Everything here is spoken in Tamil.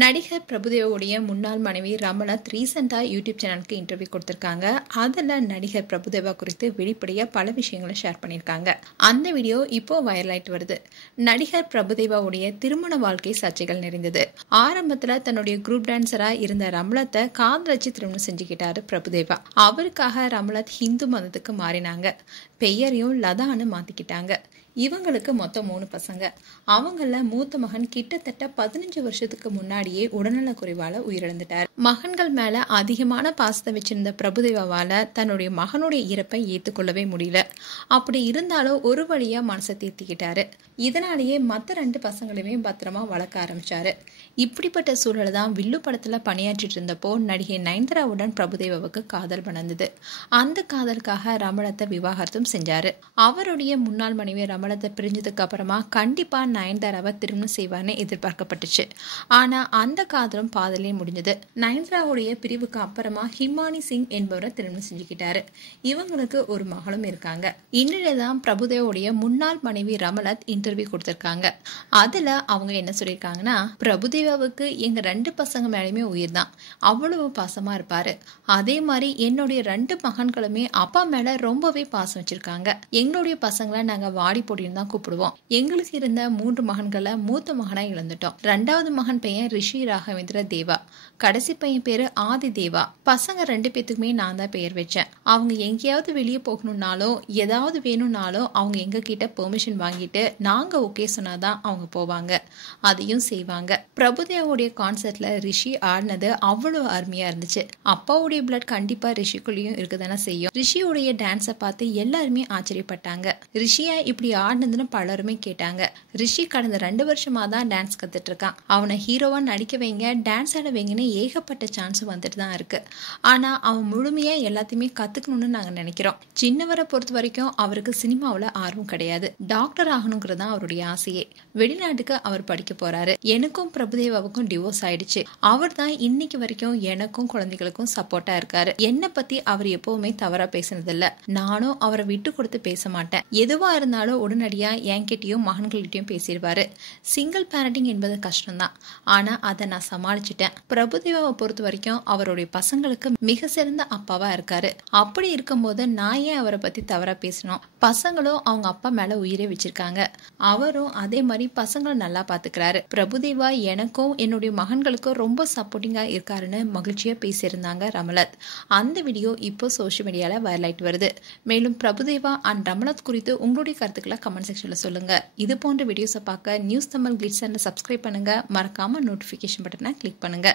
நடிகர் பிரபுதேவாவுடைய முன்னாள் மனைவி ரமலத் ரீசெண்டா யூடியூப் சேனலுக்கு இன்டர்வியூ கொடுத்திருக்காங்க. அதுல நடிகர் பிரபுதேவா குறித்து வெளிப்படையா பல விஷயங்களை ஷேர் பண்ணியிருக்காங்க. அந்த வீடியோ இப்போ வைரல் ஆயிட்டு வருது. நடிகர் பிரபுதேவாவுடைய திருமண வாழ்க்கை சர்ச்சைகள் நிறைந்தது. ஆரம்பத்துல தன்னுடைய குரூப் டான்சரா இருந்த ரமலத்தை காதலிச்சு திருமணம் செஞ்சுக்கிட்டாரு பிரபுதேவா. அவருக்காக ரமலத் ஹிந்து மதத்துக்கு மாறினாங்க. பெயரையும் லதான்னு மாத்திக்கிட்டாங்க. இவங்களுக்கு மொத்தம் 3 பசங்க. அவங்கள மூத்த மகன் கிட்டத்தட்ட 15 வருஷத்துக்கு முன்னாடியே உடல்நல குறைவால உயிரிழந்துட்டார். மகன்கள் மேல அதிகமான பாசத்தை வச்சிருந்த பிரபுதேவாவால தன்னுடைய மகனுடைய இறப்பை ஏத்துக்கொள்ளவே முடியல. அப்படி இருந்தாலும் ஒரு வழியா மனசை தேத்திக்கிட்டாரு. இதனாலேயே மற்ற 2 பசங்களையுமே பத்திரமா வளர்க்க ஆரம்பிச்சாரு. இப்படிப்பட்ட சூழல் தான் வில்லு படத்துல பணியாற்றிட்டு இருந்தப்போ நடிகை நயன்தாராவுடன் பிரபுதேவாவுக்கு காதல் வளர்ந்தது. அந்த காதலுக்காக ரமலத்தை விவாகரத்தும் செஞ்சாரு. அவருடைய முன்னாள் மனைவி ரமலத்தை பிரிஞ்சதுக்கு அப்புறமா கண்டிப்பா நயன்தாராவை திருமணம் செய்வார்னு எதிர்பார்க்கப்பட்டுச்சு. ஆனா அந்த காதலும் பாதலே முடிஞ்சது. நயன்தாராவுடைய பிரிவுக்கு அப்புறமா ஹிமானி சிங் என்பவரை திருமணம் செஞ்சுக்கிட்டாரு. இவங்களுக்கு ஒரு மகளும் இருக்காங்க. இந்நிலைதான் பிரபுதேவாவுடைய முன்னாள் மனைவி ரமலத் இன்டர்வியூ கொடுத்திருக்காங்க. அதுல அவங்க என்ன சொல்லியிருக்காங்கன்னா, பிரபுதேவாவுக்கு எங்க 2 பசங்க மேலயுமே உயிர் தான். அவ்வளவு பாசமா இருப்பாரு. அதே மாதிரி என்னுடைய 2 மகன்களுமே அப்பா மேல ரொம்பவே பாசம் வச்சிருக்காங்க. எங்களுடைய பசங்களை நாங்க வாடி போடின்னு தான் கூப்பிடுவோம். எங்களுக்கு இருந்த 3 மகன்களை மூத்த மகனா இழந்துட்டோம். 2வது மகன் பெயர் ரிஷி ராகவேந்திர தேவா. கடைசி பையன் பேரு ஆதி தேவா. பசங்க 2 பேத்துக்குமே நான் தான் பெயர் வச்சேன். அவங்க எங்கேயாவது வெளியே போகணும்னாலோ ஏதாவது வேணும்னாலோ அவங்க எங்க கிட்ட பெர்மிஷன் வாங்கிட்டு நாங்க ஓகே சொன்னாதான் அவங்க போவாங்க. அதையும் செய்வாங்க. பிரபுதேவாவுடைய கான்சர்ட்ல ரிஷி ஆடினது அவ்வளவு அருமையா இருந்துச்சு. அப்பாவுடைய பிளட் கண்டிப்பா ரிஷிக்குள்ளேயும் இருக்குதானே செய்யும். ரிஷியோடைய டான்ஸை பார்த்து எல்லாருமே ஆச்சரியப்பட்டாங்க. ரிஷியா இப்படி ஆடினதுன்னு பலருமே கேட்டாங்க. ரிஷி கடந்த 2 வருஷமா தான் டான்ஸ் கத்துட்டு இருக்கான். அவனை ஹீரோவா நடிக்க வைங்க, டான்ஸ் ஆட வைங்கன்னு ஏகப்பட்ட சான்ஸ் வந்துட்டு தான் இருக்கு. ஆனா அவன் முழுமையா எல்லாத்தையுமே கத்துக்கணும்னு நாங்க நினைக்கிறோம். சின்னவரை பொறுத்த வரைக்கும் அவருக்கு சினிமாவில் ஆர்வம் கிடையாது. டாக்டர் ஆகணுங்கிறது தான் அவருடைய ஆசையே. வெளிநாட்டுக்கு அவர் படிக்க போறாரு. எனக்கும் பிரபுதேவாவுக்கும் டிவோர்ஸ் ஆயிடுச்சு. அவர் தான் இன்னைக்கு வரைக்கும் எனக்கும் குழந்தைகளுக்கும் சப்போர்ட்டா இருக்காரு. என்னை பத்தி அவர் எப்பவுமே தவறா பேசினதில்ல. நானும் அவரை விட்டு கொடுத்து பேச மாட்டேன். எதுவா இருந்தாலும் உடனடியா என்கிட்டயும் மகன்கிட்டயும் பேசிடுவாரு. சிங்கிள் பேரண்டிங் என்பது கஷ்டம்தான். ஆனா அதை நான் சமாளிச்சுட்டேன். பிரபுதேவாவை பொறுத்த வரைக்கும் அவருடைய பசங்களுக்கு மிக சிறந்த அப்பாவா இருக்காரு. அப்படி இருக்கும்போது நான் ஏன் அவரை பத்தி தவறா பேசணும்? பசங்களும் அவங்க அப்பா மேல உயிரே வச்சிருக்காங்க. அவரும் அதே மாதிரி பசங்களை நல்லா பாத்துக்கிறாரு. பிரபுதேவா எனக்கும் என்னுடைய மகன்களுக்கும் ரொம்ப சப்போர்ட்டிங்கா இருக்காருன்னு மகிழ்ச்சியா பேசியிருந்தாங்க ரமலத். அந்த வீடியோ இப்போ சோஷியல் மீடியால வைரல் ஆயிட்டு வருது. மேலும் பிரபுதேவா அண்ட் ரமலத் குறித்து உங்களுடைய கருத்துக்களை கமெண்ட் செக்ஷன்ல சொல்லுங்க. இது போன்ற வீடியோஸை பார்க்க நியூஸ் தமிழ் கிளிட்ஸ் சப்ஸ்கிரைப் பண்ணுங்க. மறக்காம நோட்டிபிகேஷன் பட்டனை கிளிக் பண்ணுங்க.